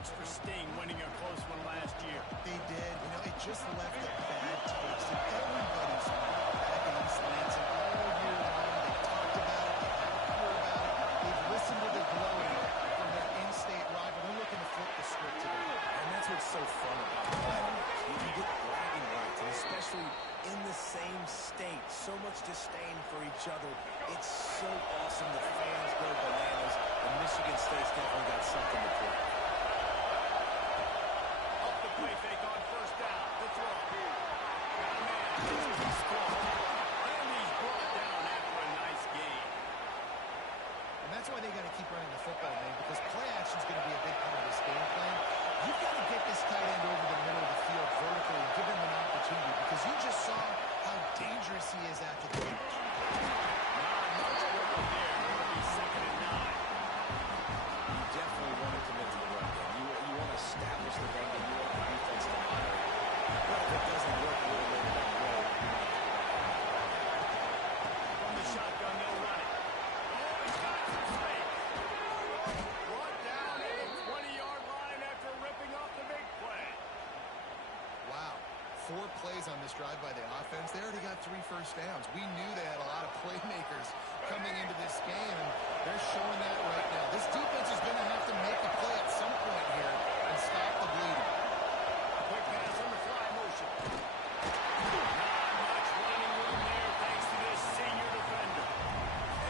extra sting winning a close one last year. They did. You know, it just left a bad taste in everybody's mouth back in East Lansing all year long. They talked about it. They had to hear about it. They've listened to the gloating from their in-state rival. They're looking to flip the script today. And that's what's so fun about it. You get bragging rights, and especially in the same state. So much disdain for each other. It's so awesome. The fans go bananas. And Michigan State's definitely got something to prove. Off the play fake on first down. The throw. Got a man. He's scored. And he's brought down after a nice game. And that's why they got to keep running the football, man, because play action is going to be a big part of this game plan. You've got to get this tight end over the middle of the field vertically and give him an opportunity, because you just saw how dangerous he is after the catch. Not much work there. It'll be 2nd and 9. You definitely want to commit to the run game. You want to establish the run game. You want the defense to hire it. But if it doesn't work a little later down the road, from the shotgun, they'll run it. Oh, he's got some space. Brought down at the 20-yard line after ripping off the big play. Wow. 4 plays on this drive by the offense. They already got 3 first downs. We knew they had a lot of playmakers coming into this game, and they're showing that right now. This defense is going to have to make a play at some point here and stop the bleeding. Quick pass on the fly motion. Not much running room there thanks to this senior defender.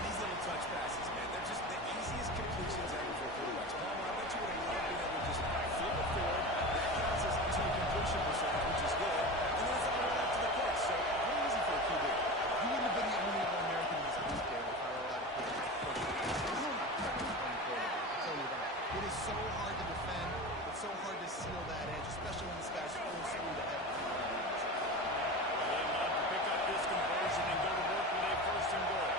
and these little touch passes, man, they're just the easiest completions ever for quarterbacks. Palmer, I bet you would love being able to just flip it forward. That counts as to a completion percentage, which is good. And then it's all right up to the catch. So pretty easy for a QB. You wouldn't have been the only All-American in this league game if I were allowed to pick I'll tell you that. It is so hard to defend. It's so hard to seal that edge, especially when this guy's full speed ahead. They love to pick up this conversion and go to work with a 1st and goal.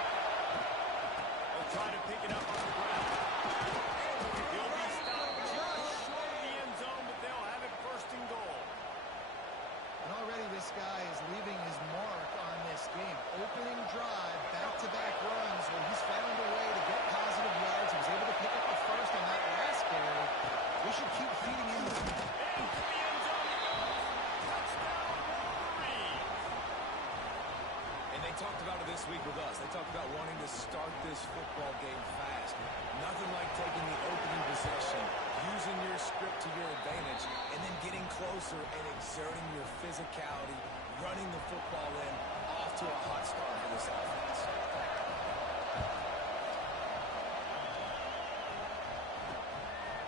They'll try to pick it up on the ground. He'll be stopped just short of the end zone, but they'll have it 1st and goal. And already this guy is leaving his mark on this game. Opening drive, back-to-back runs where he's found a way to get positive yards. He was able to pick up the 1st on that last carry. We should keep feeding him. Into the end zone he goes. Touchdown, Wolverines. And they talked about it this week with us. They talked about wanting to start this football game fast. Nothing like taking the opening possession, using your script to your advantage, and then getting closer and exerting your physicality, running the football in, off to a hot start for this offense.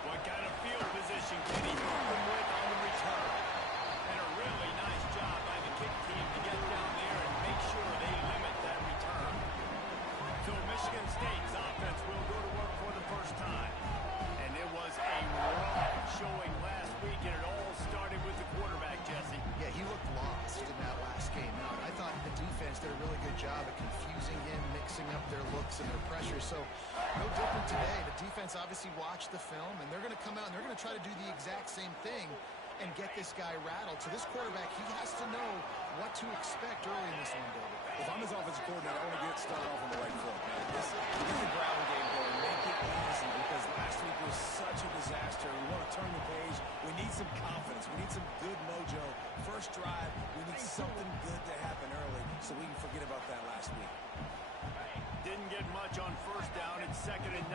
What kind of field position can he move them with on the return? And a really nice job by the kick team to get down there and make sure they limit that return. So Michigan State's offense will go to work for the first time. And it was a rough showing last week, and it all started with the quarterback, Jesse. Yeah, he looked lost in that last game out. I thought the defense did a really good job at confusing him, mixing up their looks and their pressure. So no different today. The defense obviously watched the film, and they're going to come out and they're going to try to do the exact same thing and get this guy rattled. So this quarterback, he has to know what to expect early in this one, David. If I'm his offensive coordinator, I want to get started off on the right foot, man. This is the ground game going. Make it easy, because last week was such a disaster. We want to turn the page. We need some confidence. We need some good mojo. First drive, we need something good to happen early so we can forget about that last week. Didn't get much on 1st down. It's 2nd and 9.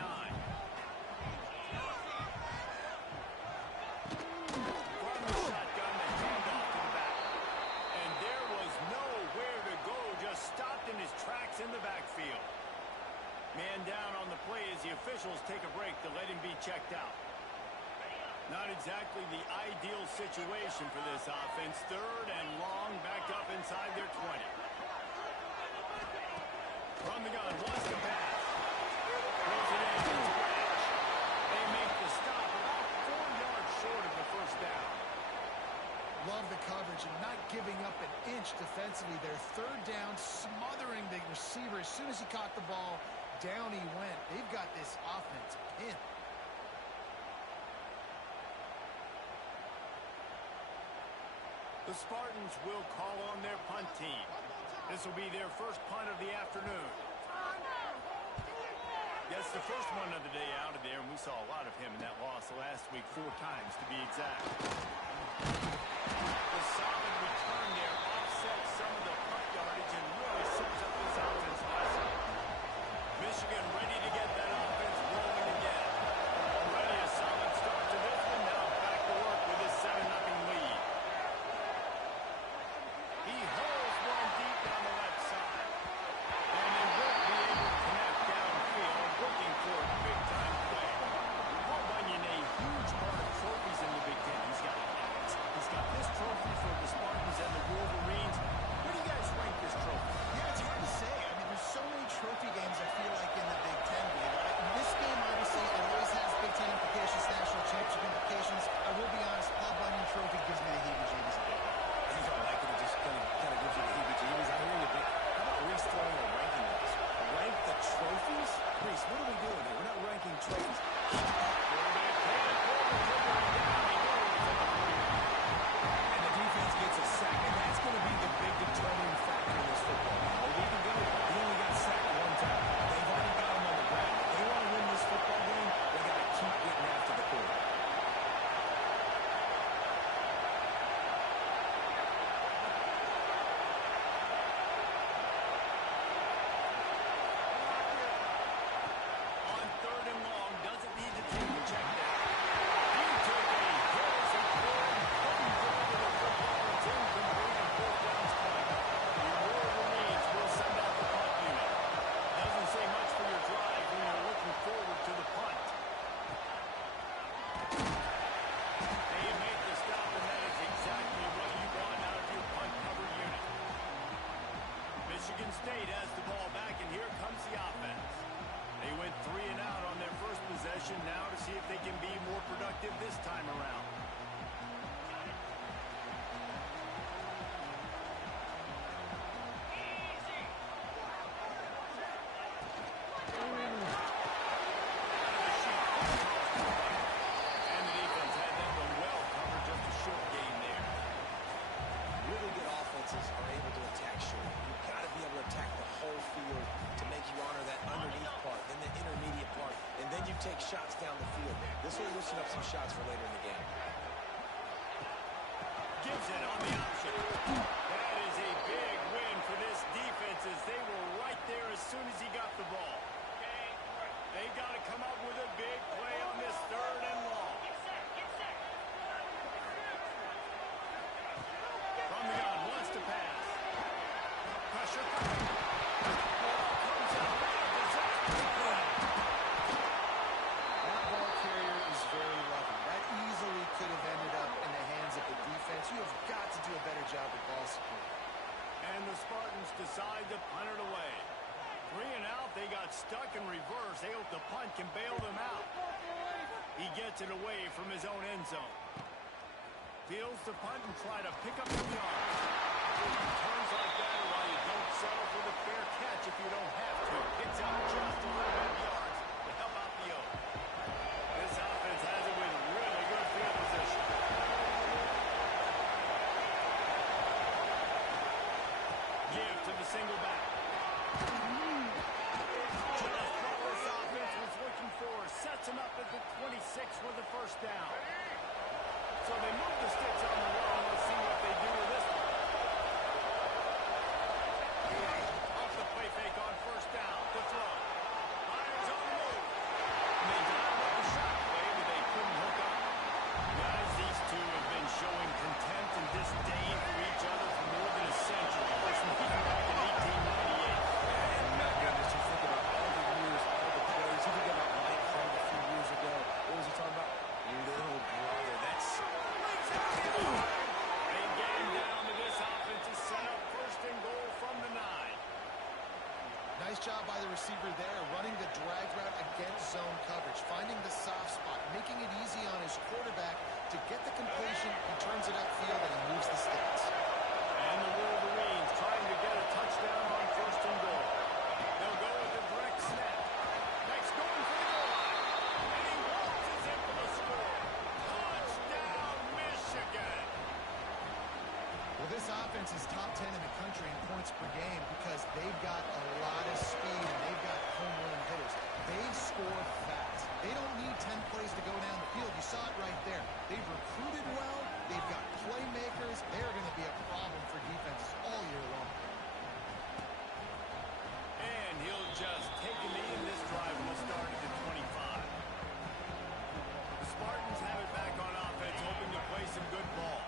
From the shotgun, they hand off to the back. And there was nowhere to go, just stopped in his tracks in the backfield. Man down on the play as the officials take a break to let him be checked out. Not exactly the ideal situation for this offense. 3rd and long, back up inside their 20. From the gun, wants to pass. Throws it in, it's a catch. They make the stop about 4 yards short of the 1st down. Love the coverage and not giving up an inch defensively. Their 3rd down, smothering the receiver. As soon as he caught the ball, down he went. They've got this offense pinned. The Spartans will call on their punt team. This will be their first punt of the afternoon. Yes, the first one of the day out of there, and we saw a lot of him in that loss last week, 4 times to be exact. The solid return there offsets some of the punt yardage and really sets up this offense nicely. Michigan ready to get that offense rolling again. Already a solid start to this one. Now back to work with his 7-0 lead. He holds one deep down the left side. And they won't be able to connect downfield, looking for a big-time play. Paul Bunyan, a huge part of trophies in the Big Ten. He's got X. He's got this trophy for the Spartans and the Wolverines. Where do you guys rank this trophy? Yeah, it's hard to say. I mean, there's so many trophy games, I feel like, in the Big Ten, Dave. This game, obviously, it always has Big Ten implications, national championship implications. I will be honest, Paul Bunyan Trophy gives me the heebie-jeebies a bit. I just don't like it. It just kind of gives you the heebie-jeebies. I hear you, but how about Reese throwing a ranking list? Rank the trophies? Reese, what are we doing here? We're not ranking trophies. And the defense gets a sack, and that's going to be the big determining factor in this football game. Well, we can go. He only got sacked 1 time. They've already got him on the ground. If they want to win this football game, they got to keep getting after the quarterback. On 3rd and long, doesn't need to take the check down. He took a Harris and Ford, couldn't deliver the football. It's incomplete and 4th down's coming. The Wolverines will send out the punt unit. Doesn't say much for your drive when you're looking forward to the punt. They make the stop, and that is exactly what you want out of your punt cover unit. Michigan State has the ball back, and here comes the offense. They went 3 and out on their first possession, now to see if they can be more productive this time around. And the defense had that one well covered, just a short gain there. Really good offenses are able to attack short. You've got to be able to attack the whole field to make you honor that underneath part, then the intermediate part, and then you take shots down the field. This will loosen up some shots for later in the game. Gibson on the option. That is a big win for this defense as they were right there as soon as he got the ball. They got to come up with a big play on this 3rd and long. From the gun, wants to pass. Pressure coming. Ball comes out. Disaster play. That ball carrier is very lucky. That easily could have ended up in the hands of the defense. You have got to do a better job with ball security. And the Spartans decide to punt it away. 3 and out, they got stuck in reverse. They hope the punt can bail them out. He gets it away from his own end zone. Fields the punt and try to pick up some yards. Turns like that, while you don't settle for the fair catch if you don't have to. Picks out just a little bit of yards to help out the O. This offense has it with really good field position. Give to the single back. Just what this offense was looking for. Sets him up at the 26 for the 1st down. So they move the sticks on the run. Let's see what they do with this one. Off the play fake on 1st down. The throw. Lions on the move. And they got him with the shot play, but they couldn't hook up. Guys, these two have been showing contempt and disdain for each other for more than a century. First meeting back in 1898. And my goodness, you think about all the years, all the plays. You think about Mike Hunt a few years ago. What was he talking about? Little brother. That's... They get him down to this offense to set up 1st and goal from the 9. Nice job by the receiver there, running the drag route against zone coverage, finding the soft spot, making it easy on his quarterback to get the completion. He turns it upfield and he moves the sticks. And the Wolverines trying to get a touchdown on 1st and goal. They'll go with the direct snap. Next going for the goal line. And he waltzes in for the score. Touchdown, Michigan. Well, This offense is top 10 in the country in points per game because they've got a lot of speed and they've got home run hitters. They score fast. They don't need 10 plays to go down the field. You saw it right there. They've recruited well. They've got playmakers. They're going to be a problem for defenses all year long. And he'll just take a knee, and this drive will start at the 25. The Spartans have it back on offense, hoping to play some good ball.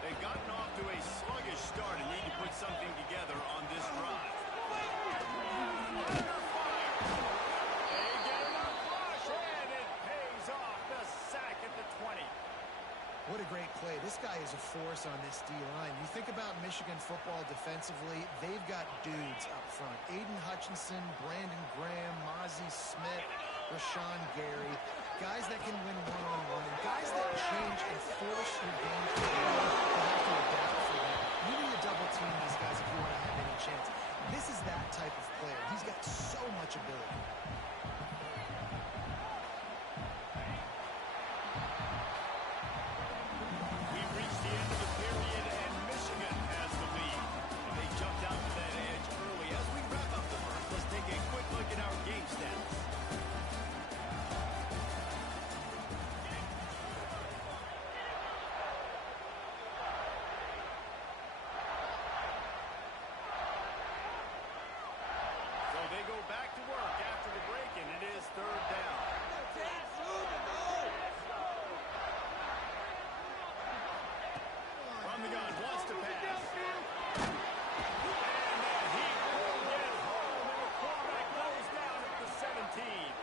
They've gotten off to a sluggish start and need to put something together on this drive. Under fire. They get enough rush, and it pays off. The sack at the 20. What a great play. This guy is a force on this D-line. You think about Michigan football defensively, they've got dudes up front. Aiden Hutchinson, Brandon Graham, Mozzie Smith, Rashawn Gary. Guys that can win one-on-one, and guys that change and force your game to have to adapt for them. You need to double team these guys if you want to have any chance. This is that type of player. He's got so much ability. We've reached the end of the period, and Michigan has the lead. They jumped out to that edge early. As we wrap up the first, let's take a quick look at our game stats. They go back to work after the break, and it is third down. From the gun, wants to pass. And he will get home, and the quarterback goes down at the 17.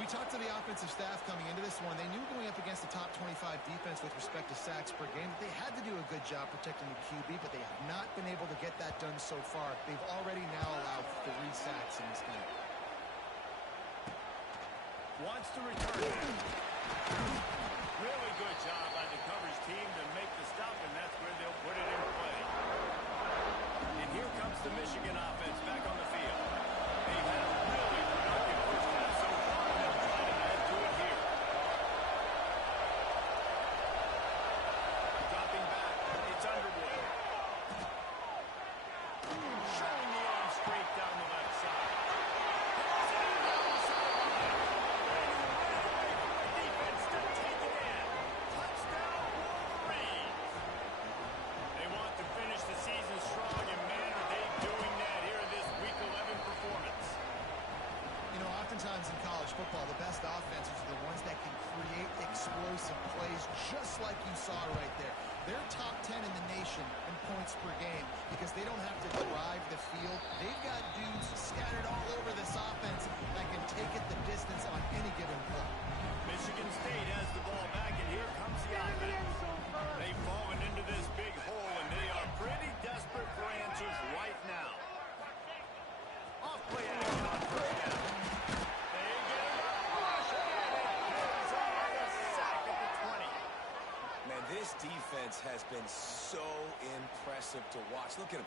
We talked to the offensive staff coming into this one. They knew going up against the top 25 defense with respect to sacks per game that they had to do a good job protecting the QB, but they have not been able to get that done so far. They've already now allowed 3 sacks in this game. Wants to return it. Really good job by the coverage team to make the stop, and that's where they'll put it in play. And here comes the Michigan offense back on the field. They've had a really productive first half so far, and they'll try to add to it here. Dropping back, it's Underwood. Showing the arm straight down the left side. Season strong, and man, are they doing that here in this Week 11 performance. You know, oftentimes in college football, the best offenses are the ones that can create explosive plays just like you saw right there. They're top 10 in the nation in points per game because they don't have to drive the field. They've got dudes scattered all over this offense that can take it the distance on any given play. Michigan State has the ball back, and here comes the offense. They've fallen into this big hole, and they are pretty desperate for answers right now. Off play action on first down. They get it up, rush, and it pays off a sack at the 20. Man, this defense has been so impressive to watch. Look at him.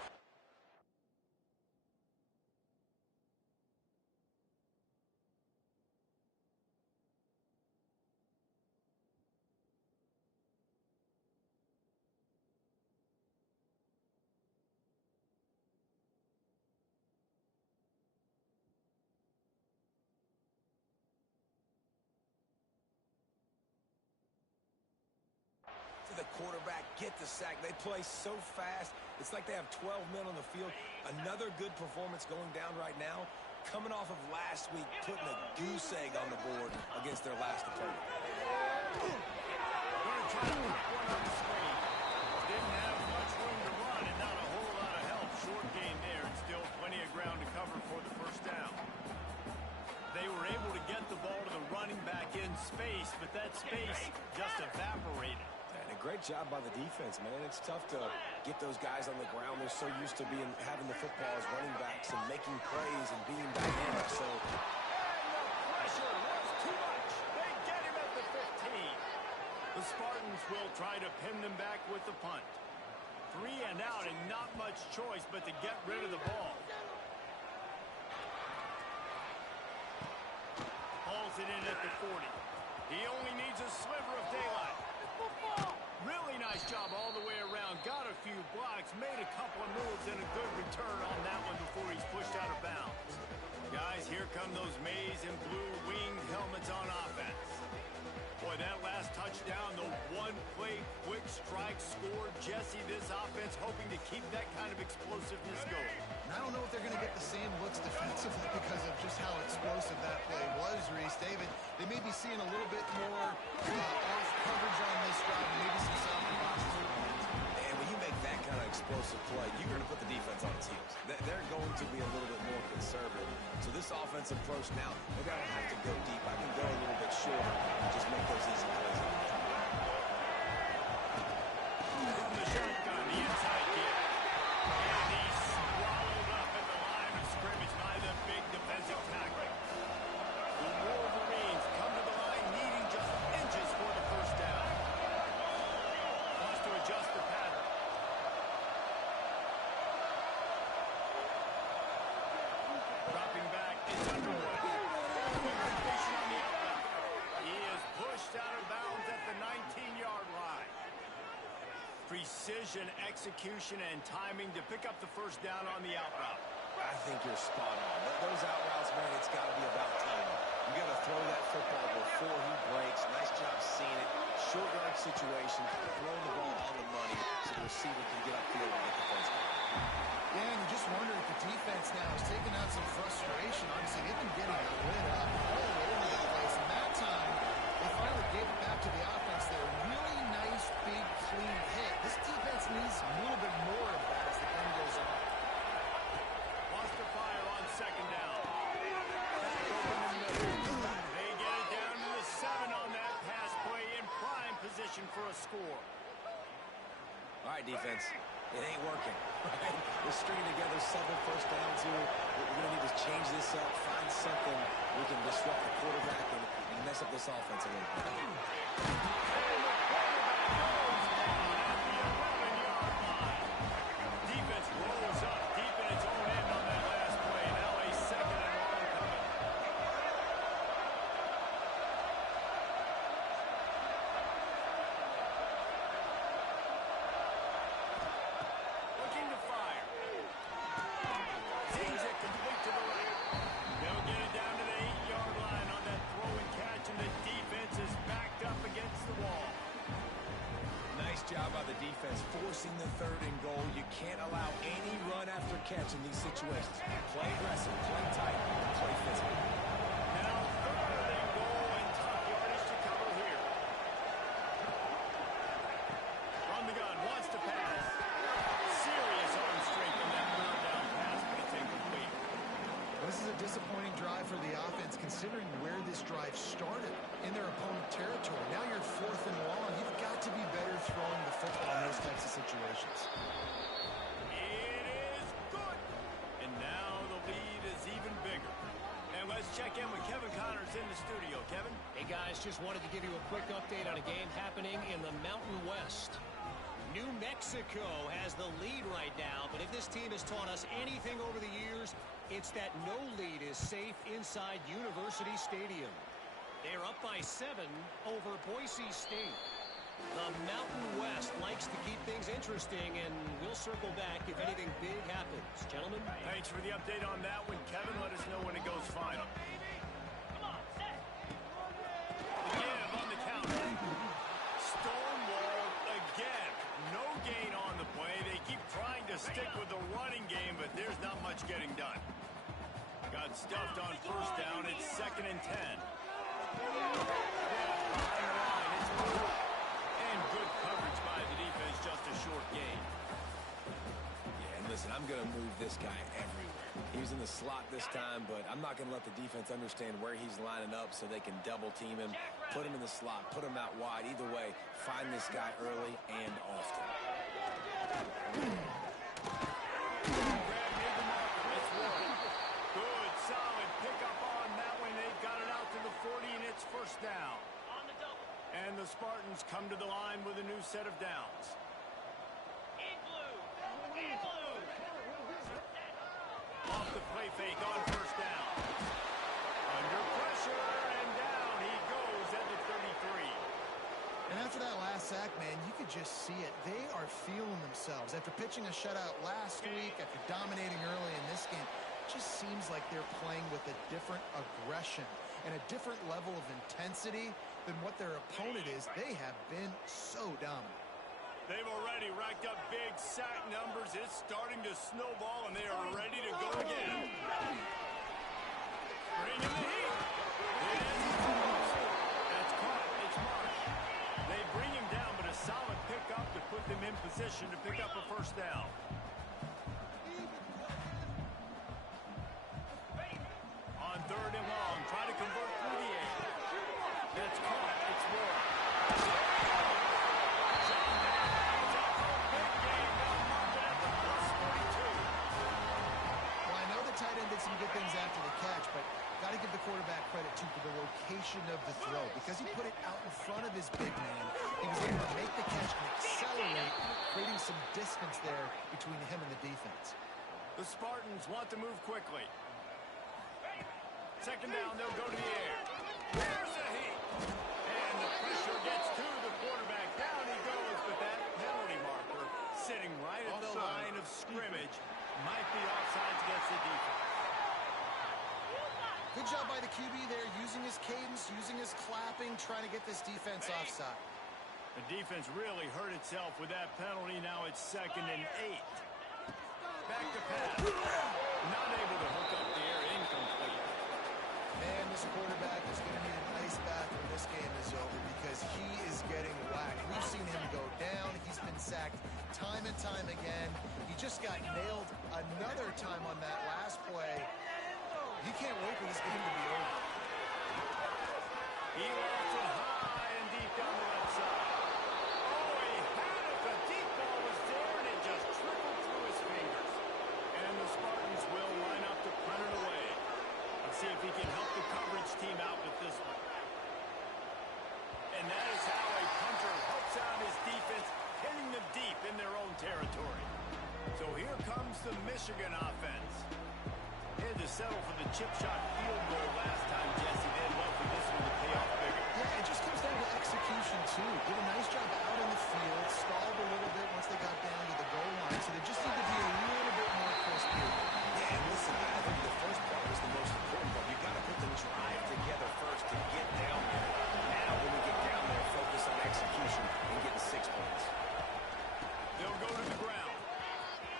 The quarterback, get the sack. They play so fast. It's like they have 12 men on the field. Another good performance going down right now. Coming off of last week, putting a goose egg on the board against their last opponent. Going to try to put one on the screen. Didn't have much room to run and not a whole lot of help. Short game there and still plenty of ground to cover for the first down. They were able to get the ball to the running back in space, but that space just evaporated. And a great job by the defense, man. It's tough to get those guys on the ground. They're so used to having the football as running backs and making plays and being dynamic. So, and the pressure was too much. They get him at the 15. The Spartans will try to pin them back with the punt. 3 and out, and not much choice but to get rid of the ball. Hauls it in at the 40. He only needs a sliver of daylight. Really nice nice job all the way around. Got a few blocks, made a couple of moves, and a good return on that one before he's pushed out of bounds. Guys, here come those maize and blue winged helmets on offense. Boy, that last touchdown, the one-play quick strike score. Jesse, this offense hoping to keep that kind of explosiveness going. And I don't know if they're going to get the same looks defensively because of just how explosive that play was, Reese. David, they may be seeing a little bit more off coverage on this drive and maybe some softer boxes. And when you make that kind of explosive play, you're going to put the defense on its heels. They're going to be a little bit more conservative. So this offensive approach now, maybe I don't have to go deep. I can go a little bit shorter and just make those easy plays. From the shotgun, the inside kick. And he's swallowed up at the line of scrimmage by the big defensive tackle. The Wolverines come to the line needing just inches for the first down. Wants to adjust the pattern. Dropping back, it's Underwood. Quick completion on the outlet. He is pushed out of bounds at the 19-yard line. Precision, execution, and timing to pick up the first down on the out route. I think you're spot on. Those out routes, man, it's got to be about timing. You got to throw that football before he breaks. Nice job seeing it. Short yard situation, throwing the ball on the money so the receiver can get upfield and get the first down. Yeah, and you just wonder if the defense now is taking out some frustration. Obviously, they've been getting lit up all over the place. And that time, they finally gave it back to the offense there. Really nice, big, clean hit. This defense needs a little bit more of that as the game goes on. Wants to fire on second down. Back over the middle. They get it down to the 7 on that pass play in prime position for a score. All right, defense. It ain't working. Right? We're stringing together 7 first downs here. We're going to need to change this up, find something we can disrupt the quarterback and mess up this offense a little bit. Defense rolls up deep in its own end on that last play. Now a second and long coming. Looking to fire. Seems it complete to the right. They'll get it down to the 8-yard line on that throw and catch, and the defense is backed up against the wall. Nice job by the defense forcing the 3rd and goal. You can't allow any run after catch in these situations. Play aggressive, play tight, play physical. Now 3rd and goal and tough yardage to cover here. From the gun, wants to pass. Serious arm strength on that 3rd down pass, but it's incomplete. This is a disappointing drive for the offense considering where this drive started in their opponent territory. Now you're 4th and long. You've got to be better throwing the football in those types of situations. It is good. And now the lead is even bigger. And let's check in with Kevin Connors in the studio. Kevin? Hey, guys, just wanted to give you a quick update on a game happening in the Mountain West. New Mexico has the lead right now, but if this team has taught us anything over the years, it's that no lead is safe inside University Stadium. They're up by 7 over Boise State. The Mountain West likes to keep things interesting, and we'll circle back if anything big happens. Gentlemen? Thanks for the update on that one, Kevin. Let us know when it goes final. Give on the counter. Stonewall again. No gain on the play. They keep trying to stick with the running game, but there's not much getting done. Got stuffed on first down. It's 2nd and 10. And good coverage by the defense, just a short gain. Yeah, and listen, I'm going to move this guy everywhere. He's in the slot this time, but I'm not going to let the defense understand where he's lining up so they can double team him, put him in the slot, put him out wide. Either way, find this guy early and often. Good, solid pickup on that one. They've got it out to the 40, and it's first down. And the Spartans come to the line with a new set of downs. Off the play fake on first down. Under pressure and down he goes at the 33. And after that last sack, man, you could just see it. They are feeling themselves. After pitching a shutout last week, after dominating early in this game, it just seems like they're playing with a different aggression and a different level of intensity than what their opponent is. They have been so dominant. They've already racked up big sack numbers. It's starting to snowball, and they are ready to go again. Bring in the heat. It is close. That's caught. It's Marsh. They bring him down, but a solid pickup to put them in position to pick up a first down. On 3rd and long, try to convert through the air. That's caught. It's Ward. Well, I know the tight end did some good things after the catch, but got to give the quarterback credit, too, for the location of the throw. Because he put it out in front of his big man, he was able to make the catch and accelerate, creating some distance there between him and the defense. The Spartans want to move quickly. 2nd down, they'll go to the air. There's the heat. And the pressure gets to the quarterback. Down he goes, but that penalty marker sitting right at the line of scrimmage might be offsides against the defense. Good job by the QB there, using his cadence, using his clapping, trying to get this defense offside. The defense really hurt itself with that penalty. Now it's 2nd and 8. Back to pass. Not able to hook up the air, incomplete. Man, this quarterback is going to need an ice bath when this game is over because he is getting whacked. We've seen him go down. He's been sacked time and time again. He just got nailed another time on that last play. He can't wait for this game to be over. He lost it high and deep down the left side. Oh, he had it. The deep ball was there, and it just trickled through his fingers. And the Spartans will line up to punt it away. Let's see if he can help the coverage team out with this one. And that is how a punter helps out his defense, hitting them deep in their own territory. So here comes the Michigan offense. They had to settle for the chip shot field goal last time, Jesse. They'd love for this one to pay off bigger. Yeah, it just comes down to execution, too. Did a nice job out in the field, stalled a little bit once they got down to the goal line, so they just need to be a little bit more crisp here. Yeah, and listen, I think the first part was the most important part. You got to put the drive together first to get down there. Now, when we get down there, focus on execution and getting 6 points. They'll go to the ground.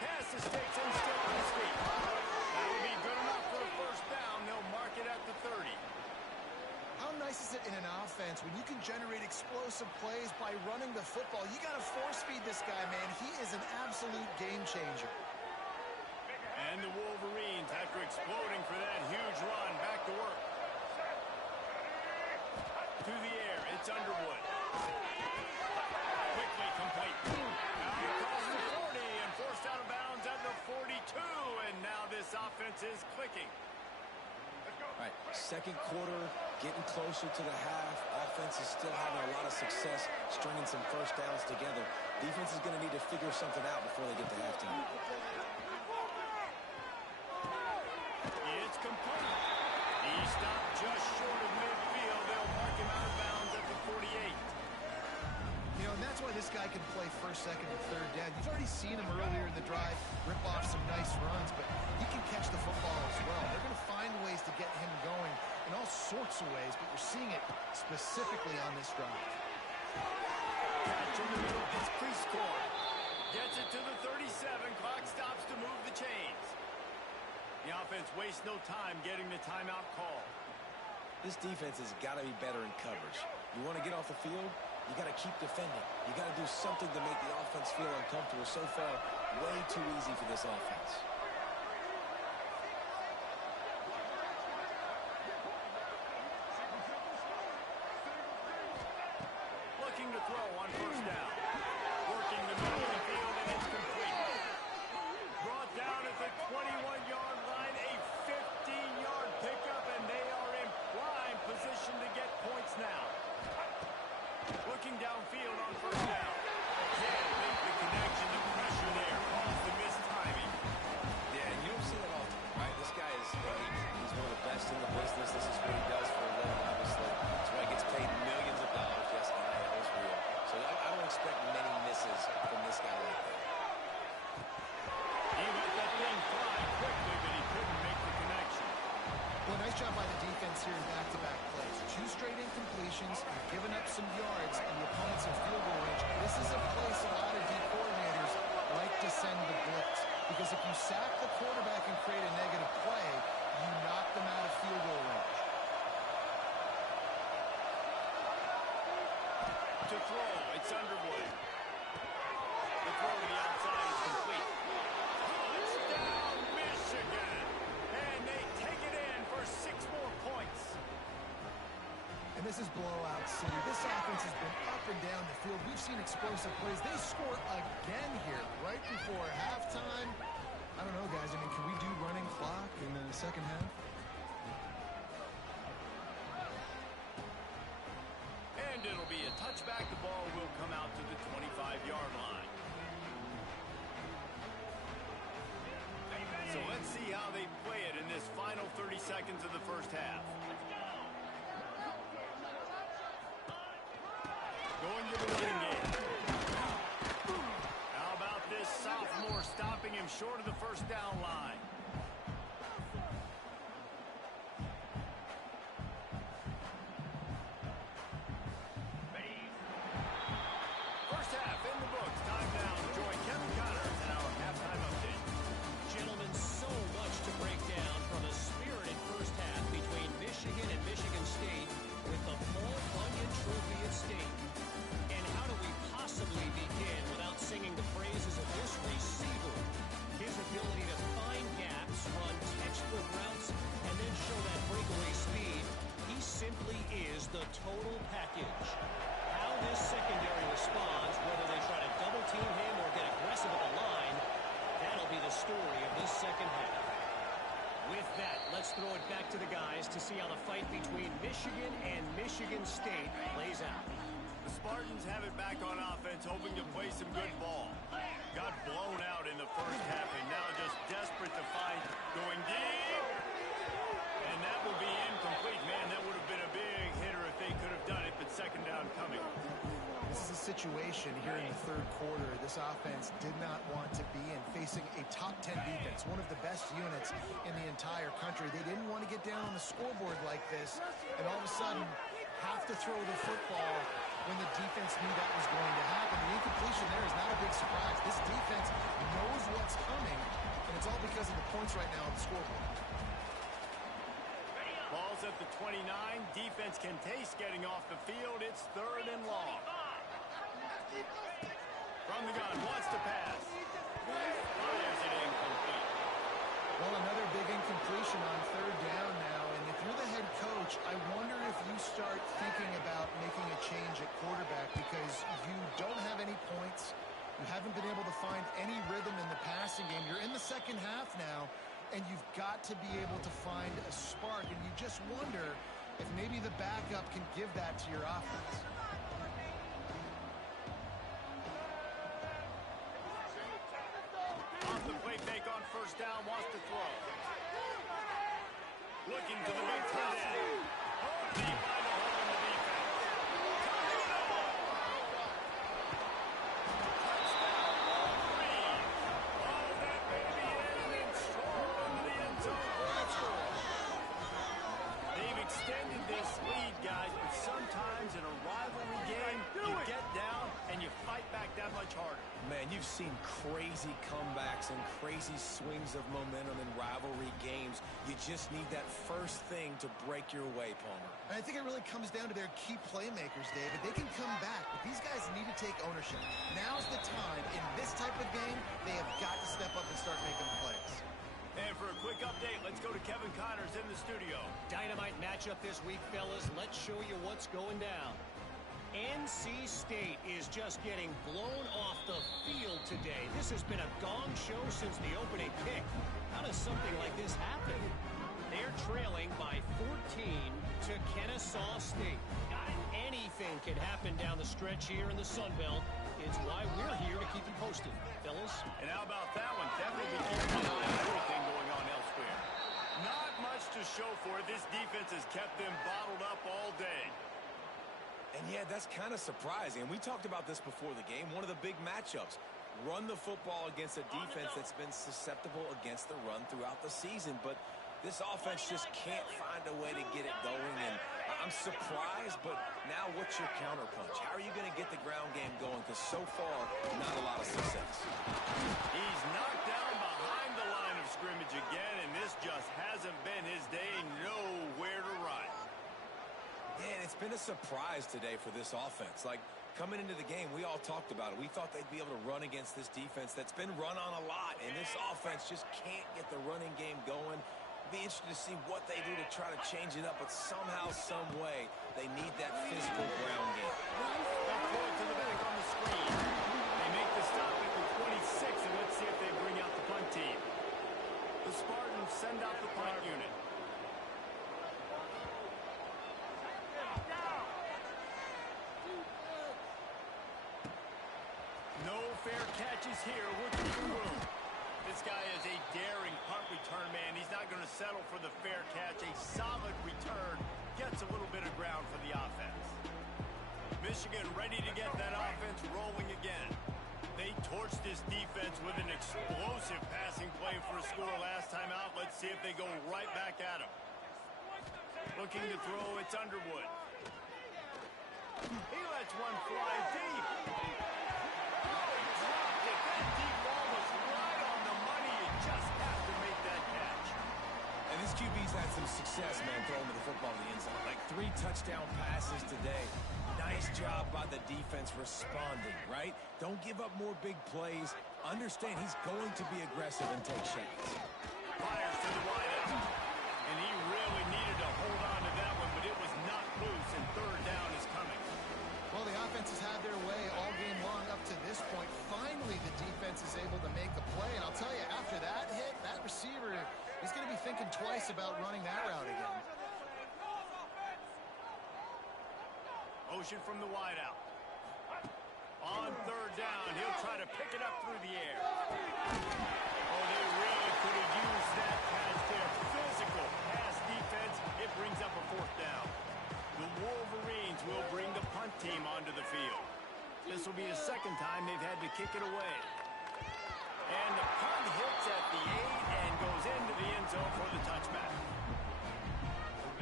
Pass the stakes and still on his feet. That'll be good enough for a first down. They'll mark it at the 30. How nice is it in an offense when you can generate explosive plays by running the football? You got to force feed this guy, man. He is an absolute game changer. And the Wolverines, after exploding for that huge run, back to work. To the air, it's Underwood. Quickly complete. Out across the 40 and forced out of bounds at the 42. And now this offense is clicking. All right, 2nd quarter, getting closer to the half. Offense is still having a lot of success stringing some first downs together. Defense is going to need to figure something out before they get to halftime. It's complete. He stopped just short of midfield. They'll mark him out of bounds at the 48. You know, and that's why this guy can play 1st, 2nd, and 3rd down. You've already seen him earlier in the drive rip off some nice runs, but he can catch the football as well. They're going to find ways to get him going in all sorts of ways, but you're seeing it specifically on this drive. Catch in the middle. It's Prescore. Gets it to the 37. Clock stops to move the chains. The offense wastes no time getting the timeout call. This defense has got to be better in coverage. You want to get off the field? You got to keep defending. You got to do something to make the offense feel uncomfortable. So far, way too easy for this offense. Looking to throw on 1st down. Working the middle of the field, and it's complete. Brought down at the 21-yard line, a 15-yard pickup, and they are in prime position to get points now. Looking downfield on 1st down. Can't make the connection. The pressure there caused the missed timing. incompletions, you've given up some yards, and the opponent's in field goal range. This is a place a lot of D coordinators like to send the blitz, because if you sack the quarterback and create a negative play, you knock them out of field goal range. To throw, it's Underwood. The throw to the outside is complete. Touchdown, Michigan! And they take it in for 6 more points. And this is blowout city. This offense has been up and down the field. We've seen explosive plays. They score again here right before halftime. I don't know, guys. I mean, can we do running clock in the second half? And it'll be a touchback. The ball will come out to the 25-yard line. So let's see how they play it in this final 30 seconds of the first half. Going to the running game. How about this sophomore stopping him short of the first down line? First half in the books. Time now to join Kevin Connors in our halftime update. Gentlemen, so much to break down from a spirited first half between Michigan and Michigan State with the Paul Bunyan Trophy at stake. And how do we possibly begin without singing the praises of this receiver? His ability to find gaps, run textbook routes, and then show that breakaway speed. He simply is the total package. How this secondary responds, whether they try to double team him or get aggressive at the line, that'll be the story of this second half. With that, let's throw it back to the guys to see how the fight between Michigan and Michigan State plays out. The Spartans have it back on offense, hoping to play some good ball. Got blown out in the first half and now just desperate to find going deep. And that will be incomplete. Man, that would have been a big hitter if they could have done it, but second down coming. This is a situation here in the third quarter this offense did not want to be in, facing a top 10 defense, one of the best units in the entire country. They didn't want to get down on the scoreboard like this and all of a sudden have to throw the football when the defense knew that was going to happen. The incompletion there is not a big surprise. This defense knows what's coming, and it's all because of the points right now on the scoreboard. Ball's at the 29. Defense can taste getting off the field. It's 3rd and long. From the gun, wants to pass. Fires it incomplete. Well, another big incompletion on 3rd down now, and if you're the head coach, I wonder if you start thinking about making a change at quarterback because you don't have any points. You haven't been able to find any rhythm in the passing game. You're in the second half now, and you've got to be able to find a spark, and you just wonder if maybe the backup can give that to your offense. Off the play fake on 1st down, wants to throw. Looking to the big tight end. Deep by the hole in the defense. Touchdown, Reed. Oh, that baby in and strong into the end zone for a score. They've extended this lead, guys, but sometimes in a rivalry game, you get down and you fight back that much harder. Man, you've seen crazy comebacks and crazy swings of momentum in rivalry games. You just need that first thing to break your way, Palmer. And I think it really comes down to their key playmakers, David. They can come back, but these guys need to take ownership. Now's the time. In this type of game, they have got to step up and start making plays. And for a quick update, let's go to Kevin Connors in the studio. Dynamite matchup this week, fellas. Let's show you what's going down. NC State is just getting blown off the field today. This has been a gong show since the opening kick. How does something like this happen? They're trailing by 14 to Kennesaw State. Anything can happen down the stretch here in the Sun Belt. It's why we're here to keep you posted, fellas. And how about that one? Definitely keeping an eye on everything going on elsewhere. Not much to show for it. This defense has kept them bottled up all day. And yeah, that's kind of surprising. And we talked about this before the game. One of the big matchups. Run the football against a defense that's been susceptible against the run throughout the season. But this offense just can't find a way to get it going. And I'm surprised, but now what's your counterpunch? How are you going to get the ground game going? Because so far, not a lot of success. He's knocked down behind the line of scrimmage again, and this just hasn't been his day. Nowhere to run. Man, it's been a surprise today for this offense. Like, coming into the game, we all talked about it. We thought they'd be able to run against this defense that's been run on a lot, and this offense just can't get the running game going. Be interested to see what they do to try to change it up, but somehow, some way, they need that physical ground game. They'll throw it to the back on the screen. They make the stop at the 26, and let's see if they bring out the punt team. The Spartans send out the punt unit. No fair catches here. Looking for room. This guy is a daring punt return man. He's not going to settle for the fair catch. A solid return gets a little bit of ground for the offense. Michigan ready to get that offense rolling again. They torched this defense with an explosive passing play for a score last time out. Let's see if they go right back at him. Looking to throw, it's Underwood. He lets one fly deep. And this QB's had some success, man, throwing the football to the end zone. Like 3 touchdown passes today. Nice job by the defense responding, right? Don't give up more big plays. Understand he's going to be aggressive and take shots. Fires to the wideout. And he really needed to hold on to that one, but it was not loose, and third down is coming. Well, the offense has had their way all game long up to this point. Finally, the defense is able to make a play. And I'll tell you, after that hit, that receiver, he's going to be thinking twice about running that route again. Motion from the wideout. On third down, he'll try to pick it up through the air. Oh, they really could have used that pass there. Physical pass defense. It brings up a fourth down. The Wolverines will bring the punt team onto the field. This will be the second time they've had to kick it away. And the punt hits at the 8 and goes into the end zone for the touchback.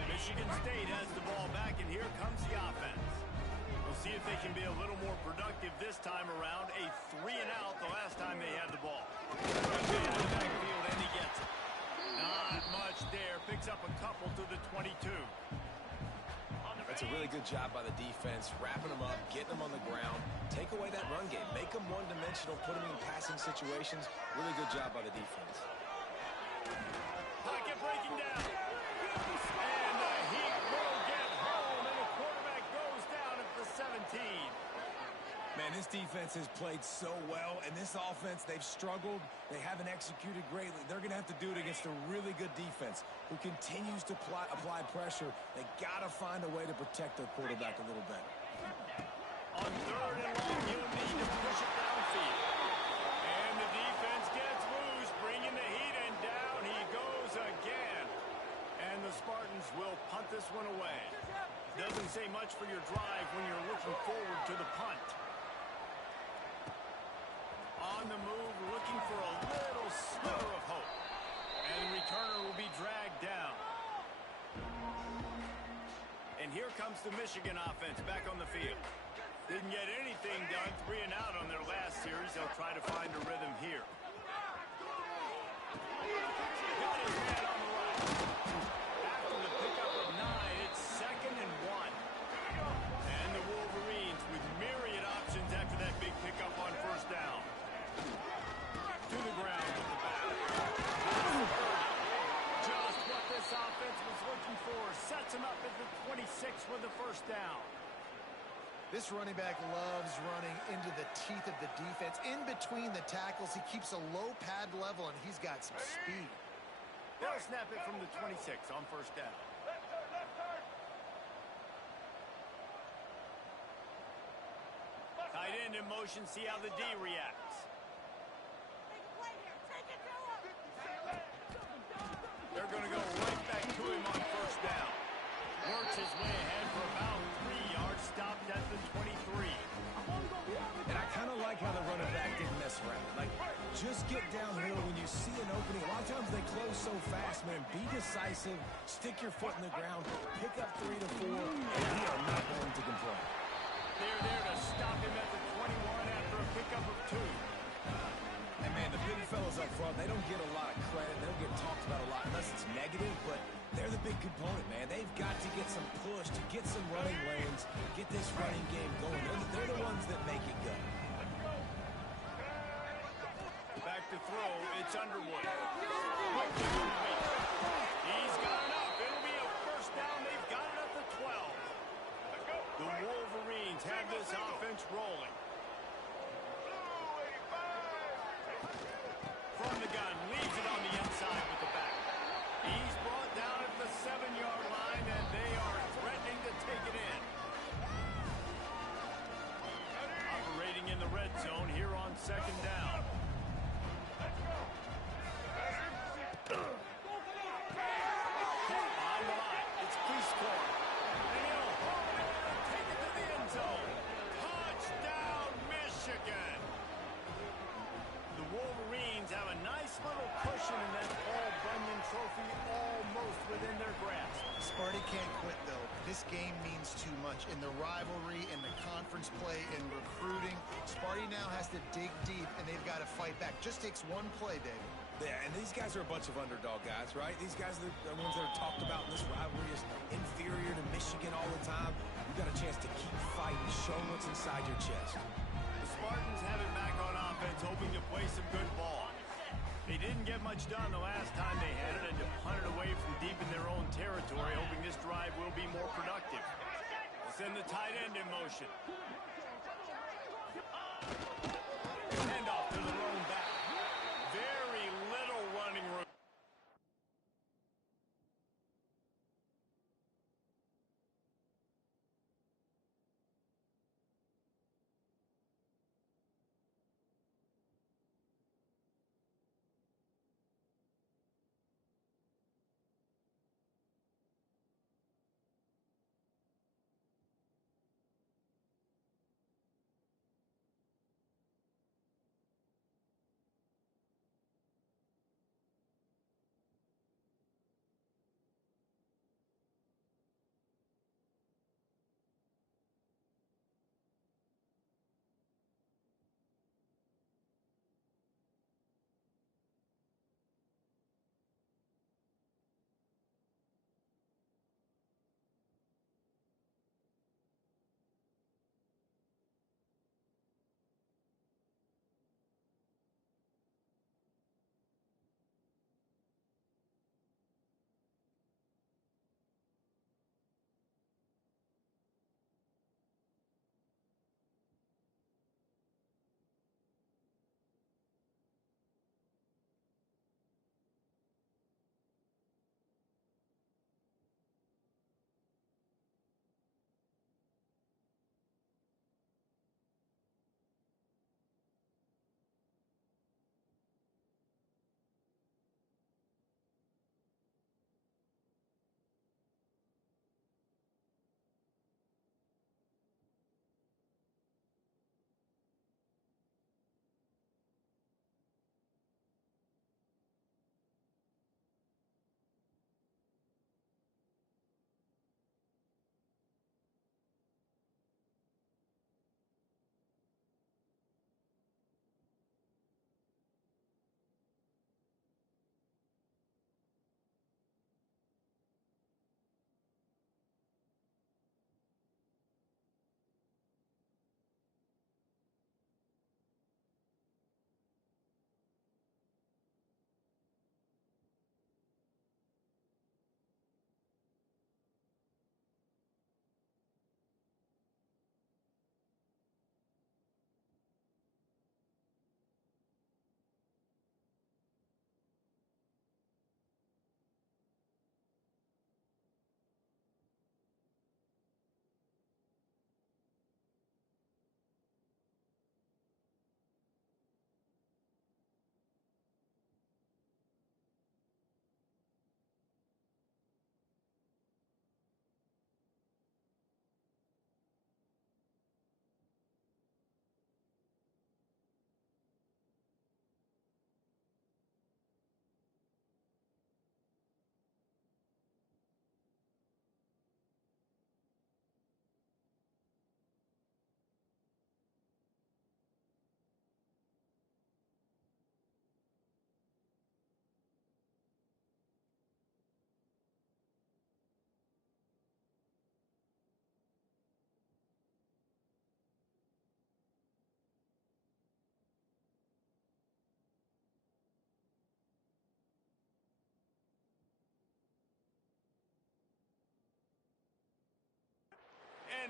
Michigan State has the ball back, and here comes the offense. We'll see if they can be a little more productive this time around. A 3-and-out the last time they had the ball. Out of the backfield, and he gets it. Not much there. Picks up a couple to the 22. That's a really good job by the defense, wrapping them up, getting them on the ground. Take away that run game. Make them one-dimensional, put them in passing situations. Really good job by the defense. Pocket breaking down. And the Heat will get home, and the quarterback goes down at the 17. Man, this defense has played so well, and this offense, they've struggled. They haven't executed greatly. They're going to have to do it against a really good defense who continues to apply pressure. They got to find a way to protect their quarterback a little better. On third and long, he'll need to push it downfield. And the defense gets loose, bringing the Heat, and down he goes again. And the Spartans will punt this one away. Doesn't say much for your drive when you're looking forward to the punt. On the move, looking for a little sliver of hope. And the returner will be dragged down. And here comes the Michigan offense back on the field. Didn't get anything done, 3-and-out on their last series. They'll try to find a rhythm here. Got his man on the right. After the pickup of 9, it's 2nd and 1. And the Wolverines with myriad options after that big pickup on first down. To the ground with the back. Just what this offense was looking for. Sets him up at the 26 with the first down. This running back loves running into the teeth of the defense. In between the tackles, he keeps a low pad level, and he's got some speed. They'll snap it from the 26 on first down. Tight end in motion, see how the D reacts. They're going to go right back to him on first down. Works his way ahead for about 3 yards, stopped at the 23. And I kind of like how the running back didn't mess around. Like, just get downhill when you see an opening. A lot of times they close so fast, man. Be decisive, stick your foot in the ground, pick up 3 to 4, and we are not going to complain. They're there to stop him at the 21 after a pickup of 2. And, man, the big fellas up front, they don't get a lot of credit. They don't get talked about a lot unless it's negative, but they're the big component, man. They've got to get some push, to get some running lanes, get this running game going. They're the ones that make it go. Back to throw, it's Underwood. He's got enough. It'll be a first down. They've got it up to 12. The Wolverines have this offense rolling. From the gun, leaves it on the inside with the back. He's brought down at the 7-yard line, and they are threatening to take it in. Operating in the red zone here on 2nd down. On the line, it's Prescore. And he'll hold it and take it to the end zone. Touchdown, Michigan! The Wolverines have a nice little cushion in that Paul Bunyan trophy almost within their grasp. Sparty can't quit, though. This game means too much. In the rivalry, in the conference play, in recruiting, Sparty now has to dig deep, and they've got to fight back. Just takes one play, David. Yeah, and these guys are a bunch of underdog guys, right? These guys are the ones that are talked about in this rivalry as inferior to Michigan all the time. You've got a chance to keep fighting, show what's inside your chest. The Spartans have it back on offense, hoping to play some good ball. They didn't get much done the last time they had it, and to punt it away from deep in their own territory, hoping this drive will be more productive. They send the tight end in motion. Handoff to the lone back. Very little running room.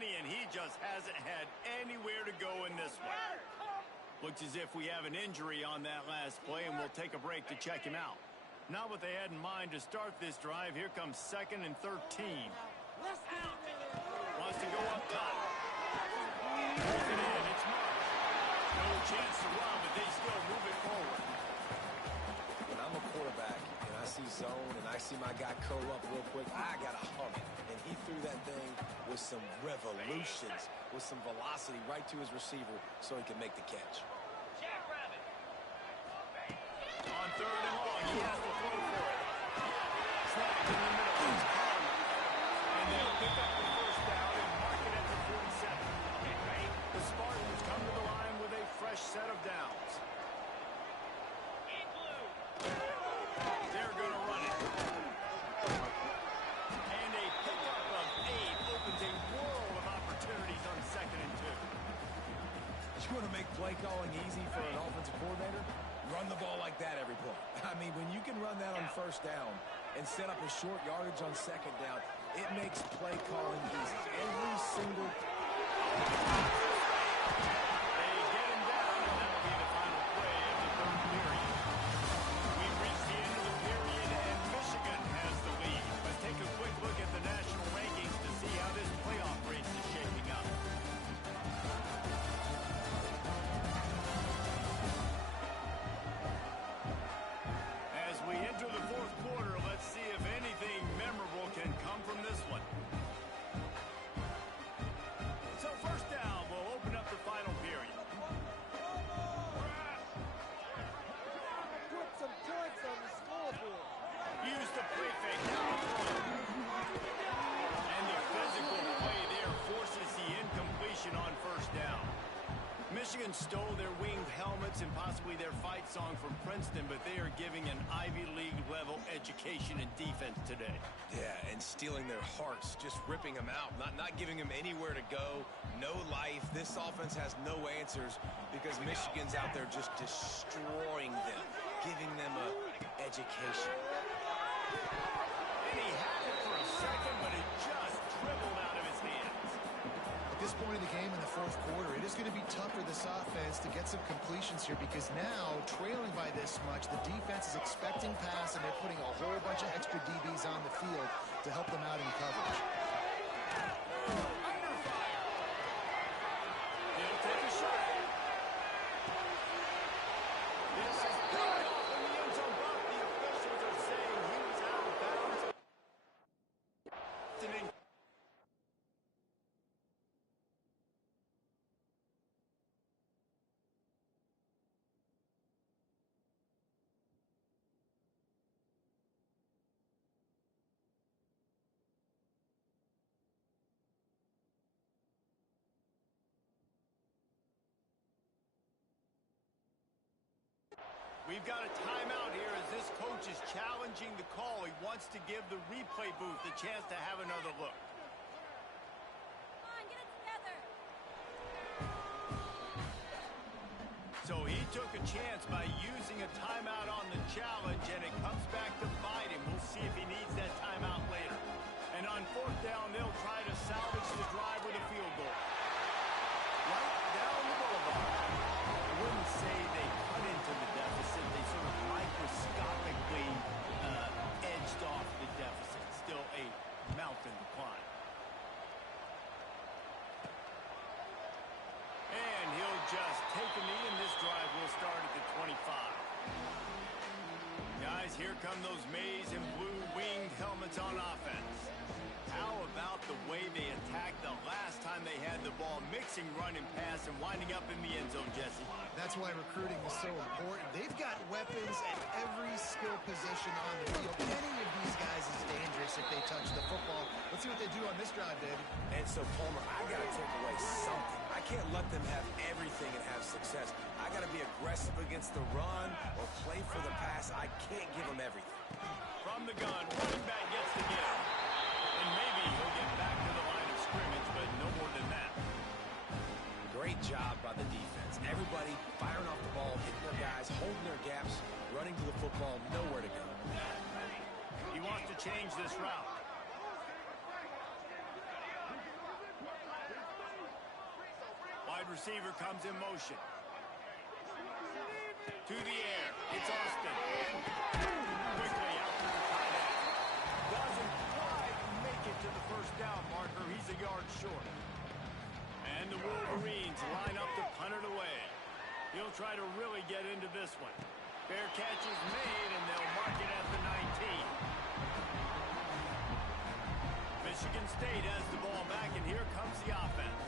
Kenny, and he just hasn't had anywhere to go in this one. Looks as if we have an injury on that last play, and we'll take a break to check him out. Not what they had in mind to start this drive. Here comes 2nd and 13. Wants to go up top. Pulls it in. It's Marsh. No chance to run, but they still move it forward. When I'm a quarterback and I see zone and I see my guy curl up real quick, I got to hum it. And he threw that thing with some revolutions, with some velocity right to his receiver so he could make the catch. On 3rd and long, he has to throw for it. Snap in the middle. It's Palmer. And they'll pick up the 1st down and mark it at the 47. The Spartans come to the line with a fresh set of downs. They're going to run it. And a pickup of 8 opens a world of opportunities on 2nd and 2. You want to make play calling easy for an offensive coordinator? Run the ball like that every play. I mean, when you can run that on 1st down and set up a short yardage on 2nd down, it makes play calling easy. Every single... They get him down, and that'll be the final play of the 3rd period. We've reached the end of the period, and Michigan has the lead. Let's take a quick look at the national rankings to see how this playoff race is shaping up. As we enter the 4th quarter, let's see if anything memorable can come from this one. So 1st down will open up the final period. Put some points on the scoreboard. Use the play fake now. And the physical play there forces the incompletion on 1st down. Michigan stole their winged helmets and possibly their fight song from Princeton, but they are giving an Ivy League level education in defense today. Yeah, and stealing their hearts, just ripping them out, not giving them anywhere to go, no life. This offense has no answers because Michigan's out there just destroying them, giving them an education. And he had it for a second, but it just dribbled out of his hands. At this point in the game in the 4th quarter, it is going to be tough for this offense to get some completions here because now, trailing by this much, the defense is expecting pass, and they're putting a whole bunch of extra DBs on the field to help them out in coverage. Under fire. He'll take a shot. This is picked off in the end zone, but the officials are saying he was out of bounds. We've got a timeout here as this coach is challenging the call. He wants to give the replay booth a chance to have another look. Come on, get it together. So he took a chance by using a timeout on the challenge, and it comes back to bite him. We'll see if he needs that timeout later. And on 4th down, they'll try to salvage the drive with a field goal. Right down the boulevard. I wouldn't say they cut into the deficit. They sort of microscopically edged off the deficit. Still a mountain to climb. And he'll just take a knee, and this drive will start at the 25. Guys, here come those maize and blue winged helmets on offense. How about the way they attacked the last time they had the ball, mixing run and pass and winding up in the end zone, Jesse? That's why recruiting is so important. They've got weapons at every skill position on the field. Any of these guys is dangerous if they touch the football. Let's see what they do on this drive, David. And so, Palmer, I got to take away something. I can't let them have everything and have success. I got to be aggressive against the run or play for the pass. I can't give them everything. From the gun, running back gets the give. And maybe he'll get back to the line of scrimmage, but no more than that. Great job by the defense. Everybody firing off the ball, hitting their guys, holding their gaps, running to the football, nowhere to go. He wants to change this route. wide receiver comes in motion. To the air. It's Austin. Quickly out to the tight end. Doesn't quite make it to the first down marker. He's a yard short. And the Wolverines line up to punt it away. He'll try to really get into this one. Fair catch is made, and they'll mark it at the 19. Michigan State has the ball back, and here comes the offense.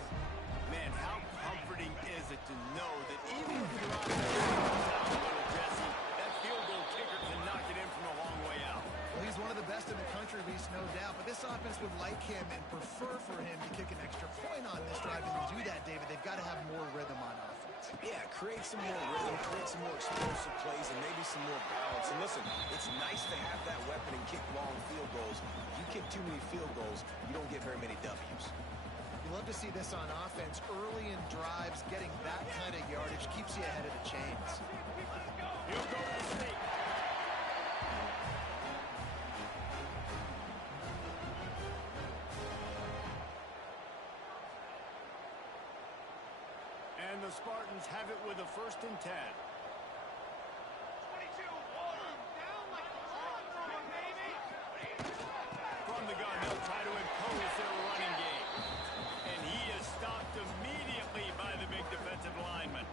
Man, how comforting is it to know that even if your offense comes out a little, Jesse, that field goal kicker can knock it in from a long way out. Well, he's one of the best in the country, Reese, no doubt. But this offense would like him and prefer for him to kick an extra point on this drive. And to do that, David, they've got to have more rhythm on offense. Yeah, create some more rhythm, create some more explosive plays, and maybe some more balance. And listen, it's nice to have that weapon and kick long field goals. You kick too many field goals, you don't get very many W's. You love to see this on offense. Early in drives, getting that kind of yardage keeps you ahead of the chains. He'll go to the State. And the Spartans have it with a 1st and 10. From the gun, they'll try to impose their running game. And he is stopped immediately by the big defensive lineman.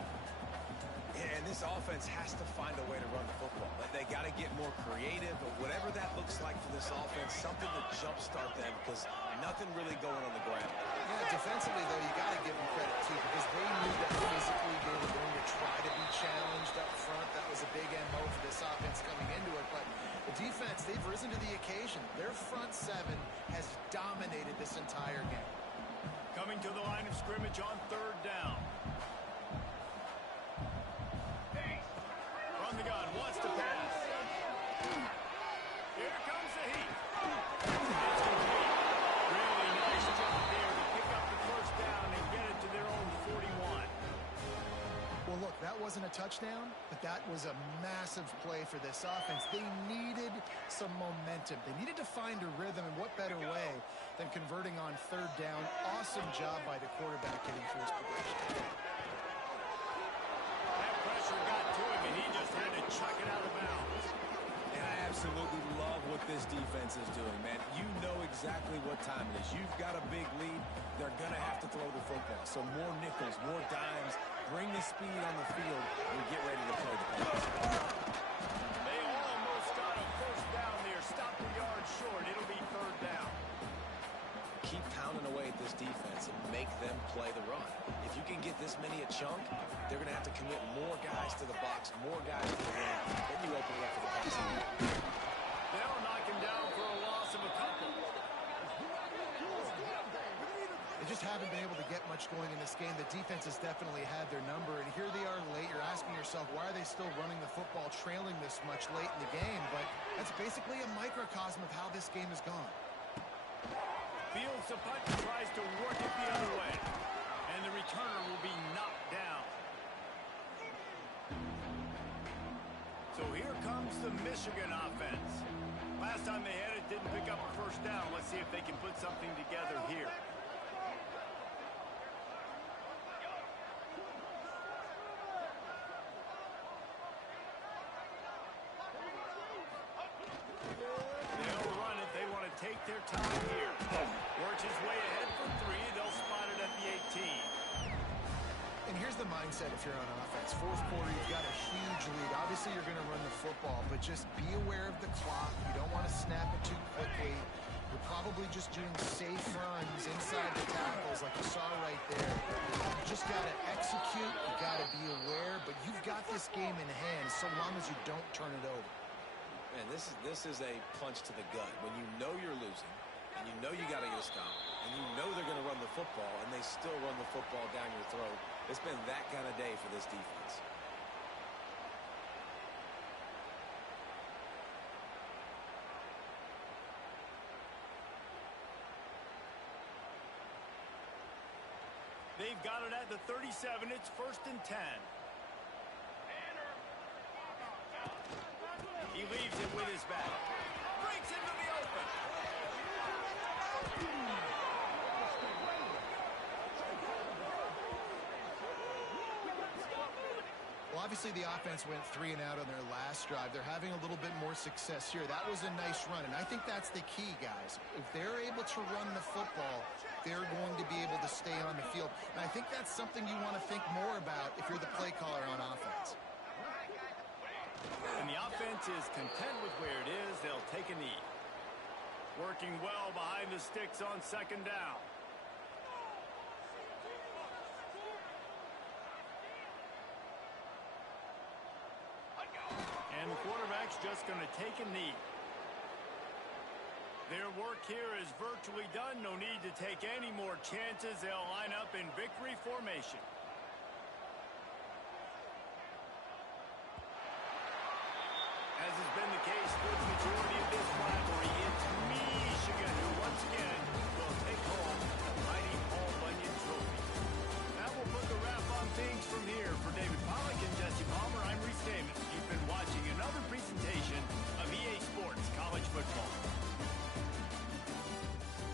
Yeah, and this offense has to find a way to run the football. They got to get more creative, but whatever that looks like for this offense, something to jumpstart them because nothing really going on the ground. Yeah, defensively, though, you got to give them credit, too, because they knew that physically they were going to try to be challenged up front. That was a big MO for this offense coming into it. But the defense, they've risen to the occasion. Their front seven has dominated this entire game. Coming to the line of scrimmage on 3rd down. From the gun, wants to pass. Here comes the heat. It's complete. Really nice job there to pick up the 1st down and get it to their own 41. Well, look, that wasn't a touchdown, but that was a massive play for this offense. They needed some momentum. They needed to find a rhythm, and what better way than converting on 3rd down. Awesome job by the quarterback getting through his progression. That pressure got to him, and he just had to chuck it out of bounds. And I absolutely love what this defense is doing, man. You know exactly what time it is. You've got a big lead. They're going to have to throw the football. So more nickels, more dimes. Bring the speed on the field and get ready to play the pass. They almost got a 1st down there. Stop the yard short. It'll be 3rd down. Keep pounding away at this defense and make them play the run. If you can get this many a chunk, they're going to have to commit more guys to the box, more guys to the run. Then you open it up for the passing game. They'll knock him down for a loss of a couple. They just haven't been able to get much going in this game. The defense has definitely had their number, and here they are late. You're asking yourself, why are they still running the football, trailing this much late in the game? But that's basically a microcosm of how this game has gone. Fields the punt and tries to work it the other way. And the returner will be knocked down. So here comes the Michigan offense. Last time they had it, didn't pick up a 1st down. Let's see if they can put something together here. They'll run it. They want to take their time here. Works his way ahead for 3. They'll spot it at the 18. And here's the mindset if you're on offense. 4th quarter, you've got a huge lead. Obviously, you're going to run the football, but just be aware of the clock. You don't want to snap it too quickly. You're probably just doing safe runs inside the tackles like you saw right there. You just got to execute. You got to be aware, but you've got this game in hand so long as you don't turn it over. Man, this is a punch to the gut. When you know you're losing, and you know you got to get a stop, and you know they're going to run the football, and they still run the football down your throat. It's been that kind of day for this defense. They've got it at the 37. It's 1st and 10. He leaves it with his back. Breaks into the open. obviously the offense went 3 and out on their last drive. They're having a little bit more success here. That was a nice run, and I think that's the key, guys. If they're able to run the football, they're going to be able to stay on the field. And I think that's something you want to think more about if you're the play caller on offense. And the offense is content with where it is. They'll take a knee. Working well behind the sticks on second down. And the quarterback's just going to take a knee. Their work here is virtually done. No need to take any more chances. They'll line up in victory formation. As has been the case for the majority of this drive,